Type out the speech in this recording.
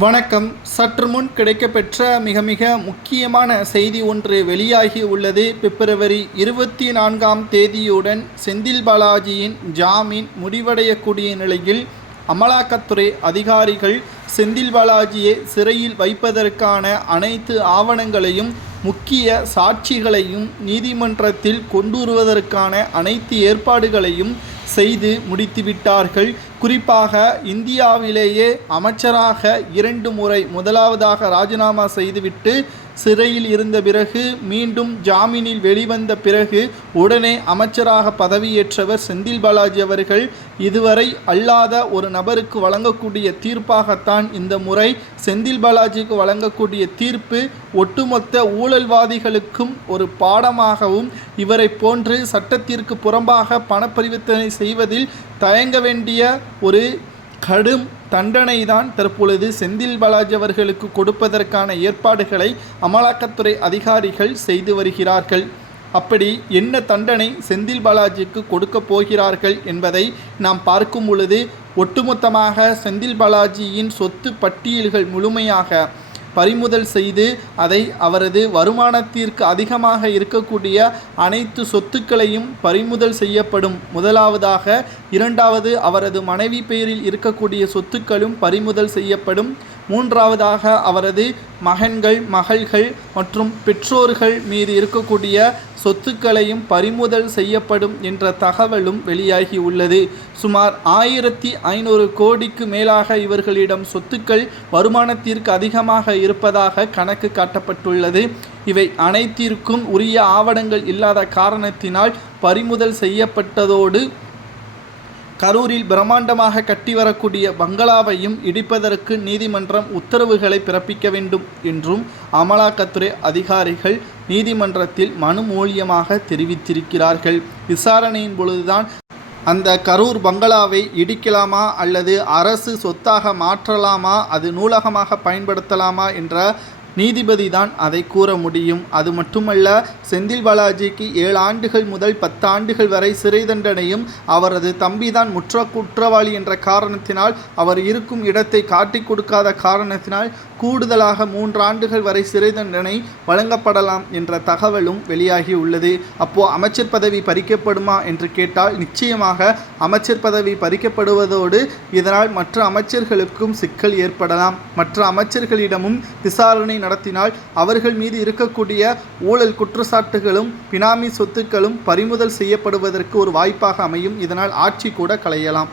வணக்கம். சற்று முன் கிடைக்கப்பெற்ற மிக முக்கியமான செய்தி ஒன்று வெளியாகி உள்ளது. பிப்ரவரி 24ஆம் தேதியுடன் செந்தில் பாலாஜியின் ஜாமீன் முடிவடையக்கூடிய நிலையில் அமலாக்கத்துறை அதிகாரிகள் செந்தில் பாலாஜியை சிறையில் வைப்பதற்கான அனைத்து ஆவணங்களையும் முக்கிய சாட்சிகளையும் நீதிமன்றத்தில் கொண்டு வருவதற்கான அனைத்து ஏற்பாடுகளையும் செய்து முடித்துவிட்டார்கள். குறிப்பாக இந்தியாவிலேயே அமைச்சராக 2 முறை முதலாவதாக ராஜினாமா செய்துவிட்டு சிறையில் இருந்த பிறகு மீண்டும் ஜாமீனில் வெளிவந்த பிறகு உடனே அமைச்சராக பதவியேற்றவர் செந்தில் பாலாஜி அவர்கள். இதுவரை அல்லாத ஒரு நபருக்கு வழங்கக்கூடிய தீர்ப்பாகத்தான் இந்த முறை செந்தில் பாலாஜிக்கு வழங்கக்கூடிய தீர்ப்பு ஒட்டுமொத்த ஊழல்வாதிகளுக்கும் ஒரு பாடமாகவும், இவரை போன்று சட்டத்திற்கு புறம்பாக பணப்பரிவர்த்தனை செய்வதில் தயங்க வேண்டிய ஒரு கடும் தண்டனை தான் தற்பொழுது செந்தில் பாலாஜி அவர்களுக்கு கொடுப்பதற்கான ஏற்பாடுகளை அமலாக்கத்துறை அதிகாரிகள் செய்து வருகிறார்கள். அப்படி என்ன தண்டனை செந்தில் பாலாஜிக்கு கொடுக்க போகிறார்கள் என்பதை நாம் பார்க்கும் பொழுது, ஒட்டுமொத்தமாக செந்தில் பாலாஜியின் சொத்து பட்டியல்கள் முழுமையாக பறிமுதல் செய்து அதை அவரது வருமானத்திற்கு அதிகமாக இருக்கக்கூடிய அனைத்து சொத்துக்களையும் பறிமுதல் செய்யப்படும். முதலாவதாக. இரண்டாவது, அவரது மனைவி பெயரில் இருக்கக்கூடிய சொத்துக்களும் பறிமுதல் செய்யப்படும். மூன்றாவதாக, அவரது மகன்கள், மகள்கள் மற்றும் பெற்றோர்கள் மீது இருக்கக்கூடிய சொத்துக்களையும் பறிமுதல் செய்யப்படும் என்ற தகவலும் வெளியாகி உள்ளது. சுமார் 1500 கோடிக்கு மேலாக இவர்களிடம் சொத்துக்கள் வருமானத்திற்கு அதிகமாக இருப்பதாக கணக்கு காட்டப்பட்டுள்ளது. இவை அனைத்திற்கும் உரிய ஆவணங்கள் இல்லாத காரணத்தினால் பறிமுதல் செய்யப்பட்டதோடு, கரூரில் பிரம்மாண்டமாக கட்டி வரக்கூடிய பங்களாவையும் இடிப்பதற்கு நீதிமன்றம் உத்தரவுகளை பிறப்பிக்க வேண்டும் என்றும் அமலாக்கத்துறை அதிகாரிகள் நீதிமன்றத்தில் மனு மூலியமாக தெரிவித்திருக்கிறார்கள். விசாரணையின் பொழுதுதான் அந்த கரூர் பங்களாவை இடிக்கலாமா அல்லது அரசு சொத்தாக மாற்றலாமா, அது நூலகமாக பயன்படுத்தலாமா என்ற நீதிபதி தான் அதை கூற முடியும். அது மட்டுமல்ல, செந்தில் பாலாஜிக்கு 7 ஆண்டுகள் முதல் 10 ஆண்டுகள் வரை சிறை தண்டனையும், அவரது தம்பிதான் குற்றவாளி என்ற காரணத்தினால் அவர் இருக்கும் இடத்தை காட்டி கொடுக்காத காரணத்தினால் கூடுதலாக 3 ஆண்டுகள் வரை சிறை தண்டனை வழங்கப்படலாம் என்ற தகவலும் வெளியாகி உள்ளது. அப்போ அமைச்சர் பதவி பறிக்கப்படுமா என்று கேட்டால் நிச்சயமாக அமைச்சர் பதவி பறிக்கப்படுவதோடு இதனால் மற்ற அமைச்சர்களுக்கும் சிக்கல் ஏற்படலாம். மற்ற அமைச்சர்களிடமும் விசாரணை நடத்தினால் அவர்கள் மீது இருக்கக்கூடிய ஊழல் குற்றச்சாட்டுகளும் பினாமி சொத்துக்களும் பறிமுதல் செய்யப்படுவதற்கு ஒரு வாய்ப்பாக அமையும். இதனால் ஆட்சி கூட கலையலாம்.